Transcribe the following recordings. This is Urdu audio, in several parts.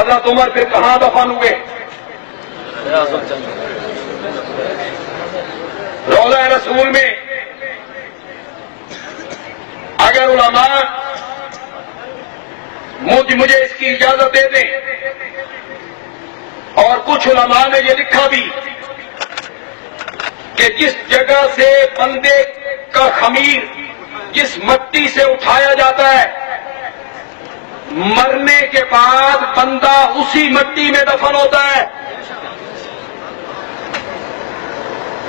حضرت عمر پھر کہاں دفن ہوئے؟ روضہ رسول میں۔ اگر علماء مجھے اس کی اجازت دے دیں، اور کچھ علماء نے یہ لکھا بھی کہ جس جگہ سے بندے کا خمیر جس مٹی سے اٹھایا جاتا ہے، مرنے کے بعد بندہ اسی مٹی میں دفن ہوتا ہے۔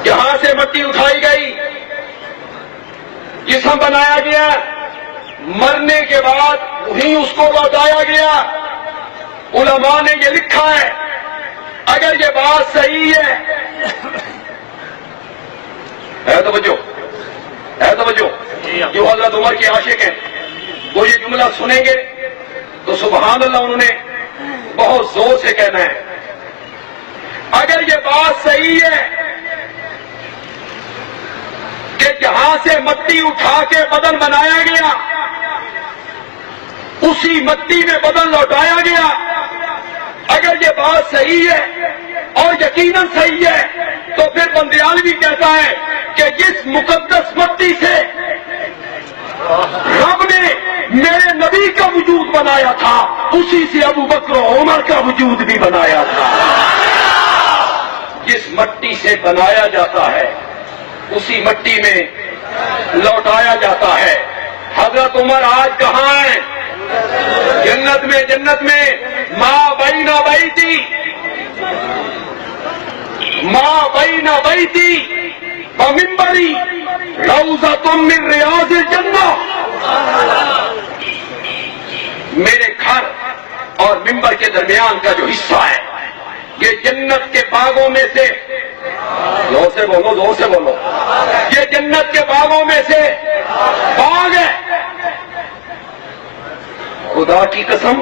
جہاں سے مٹی اٹھائی گئی، جسم بنایا گیا، مرنے کے بعد وہیں اس کو لوٹایا گیا۔ علماء نے یہ لکھا ہے، اگر یہ بات صحیح ہے توجہ، جو حضرت عمر کے عاشق ہیں وہ یہ جملہ سنیں گے تو سبحان اللہ انہوں نے بہت زور سے کہنا ہے۔ اگر یہ بات صحیح ہے کہ جہاں سے مٹی اٹھا کے بدن بنایا گیا اسی مٹی میں بدن لوٹایا گیا، اگر یہ بات صحیح ہے اور یقیناً صحیح ہے تو پھر بندیال بھی کہتا ہے کہ جس مقدس مٹی سے رب نے میرے نبی کا وجود بنایا تھا اسی سے ابو بکر و عمر کا وجود بھی بنایا تھا۔ جس مٹی سے بنایا جاتا ہے اسی مٹی میں لوٹایا جاتا ہے۔ حضرت عمر آج کہاں ہیں؟ جنت میں ماں بین بیتی ومنبری روضۃ من ریاض الجنہ۔ میرے گھر اور منبر کے درمیان کا جو حصہ ہے یہ جنت کے باغوں میں سے، زور سے بولو، یہ جنت کے باغوں میں سے باغ ہے۔ خدا کی قسم،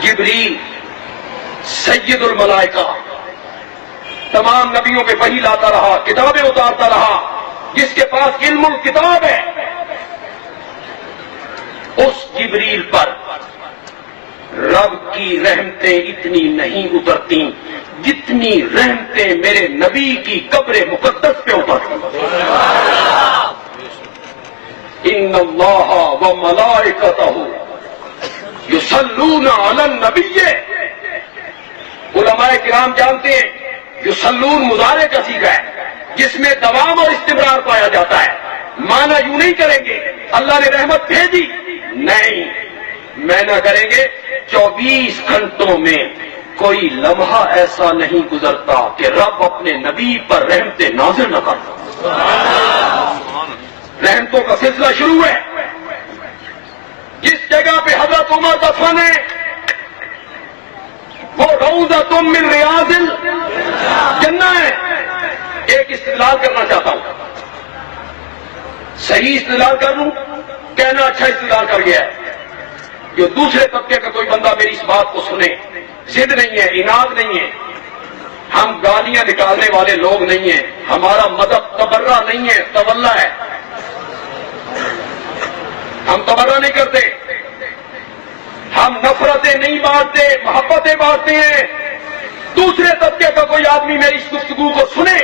جبریل سید الملائکہ تمام نبیوں پہ وحی لاتا رہا، کتابیں اتارتا رہا، جس کے پاس علم الکتاب ہے، اس جبریل پر رب کی رحمتیں اتنی نہیں اترتی جتنی رحمتیں میرے نبی کی قبر مقدس پہ اترتی۔ ان اللہ وملائکتہ یصلون علی النبی۔ علماء کرام جانتے ہیں یصلون مضارع کا صیغہ ہے جس میں دوام اور استمرار پایا جاتا ہے۔ معنی یوں نہیں کریں گے اللہ نے رحمت بھیجی، نہیں، میں نہ کریں گے 24 گھنٹوں میں کوئی لمحہ ایسا نہیں گزرتا کہ رب اپنے نبی پر رحمتیں نازل نہ کرتا۔ رحمتوں کا سلسلہ شروع ہے۔ جس جگہ پہ حضرت عمر دفن ہے وہ روضۃ من ریاض الجنہ ہے۔ ایک استدلال کرنا چاہتا ہوں، صحیح استدلال کر لوں، کہنا اچھا استدلال کر گیا ہے۔ جو دوسرے طبقے کا کوئی بندہ میری اس بات کو سنے، ضد نہیں ہے، اناد نہیں ہے، ہم گالیاں نکالنے والے لوگ نہیں ہیں، ہمارا مذہب تبرہ نہیں ہے، تولا ہے، ہم تبرہ نہیں کرتے، ہم نفرتیں نہیں بانٹتے، محبتیں بانٹتے ہیں۔ دوسرے طبقے کا کوئی آدمی میری اس گفتگو کو سنے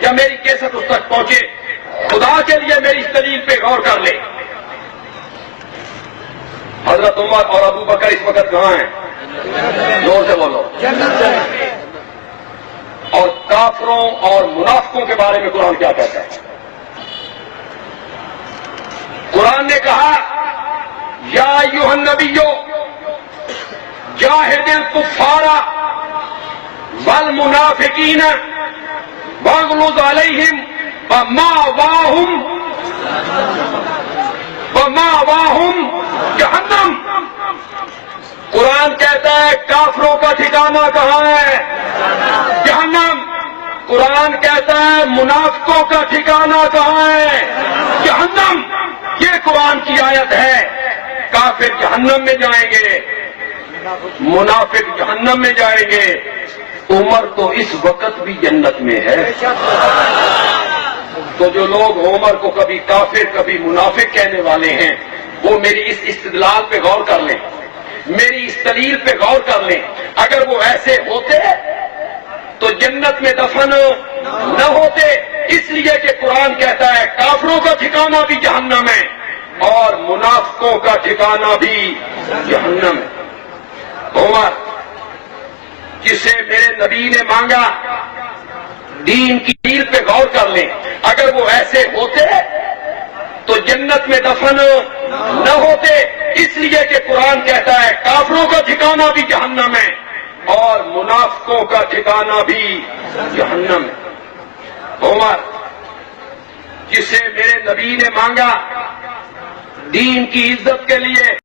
یا میری کیسٹ اس تک پہنچے، خدا کے لیے میری اس دلیل پہ غور کر لے۔ حضرت عمر اور ابو بکر اس وقت کہاں ہیں؟ زور سے بولو۔ اور کافروں اور منافقوں کے بارے میں قرآن کیا کہتا ہے؟ قرآن نے کہا یا ایھا النبی جاہد الکفار والمنافقین واغلظ علیہم ومأواہم جہنم۔ قرآن کہتا ہے کافروں کا ٹھکانہ کہاں ہے؟ جہنم۔ قرآن کہتا ہے منافقوں کا ٹھکانہ کہاں ہے؟ جہنم۔ یہ قرآن کی آیت ہے۔ کافر جہنم میں جائیں گے، منافق جہنم میں جائیں گے۔ عمر تو اس وقت بھی جنت میں ہے۔ تو جو لوگ عمر کو کبھی کافر کبھی منافق کہنے والے ہیں وہ میری اس استدلال پہ غور کر لیں، میری اس دلیل پہ غور کر لیں. اگر وہ ایسے ہوتے تو جنت میں دفن نہ ہوتے، اس لیے کہ قرآن کہتا ہے کافروں کا ٹھکانہ بھی جہنم ہے اور منافقوں کا ٹھکانہ بھی جہنم ہے. عمر جسے میرے نبی نے مانگا، دین کی دلیل پہ غور کر لیں، اگر وہ ایسے ہوتے تو جنت میں دفن نہ ہوتے، اس لیے کہ قرآن کہتا ہے کافروں کا ٹھکانہ بھی جہنم ہے اور منافقوں کا ٹھکانہ بھی جہنم ہے. عمر جسے میرے نبی نے مانگا دین کی عزت کے لیے،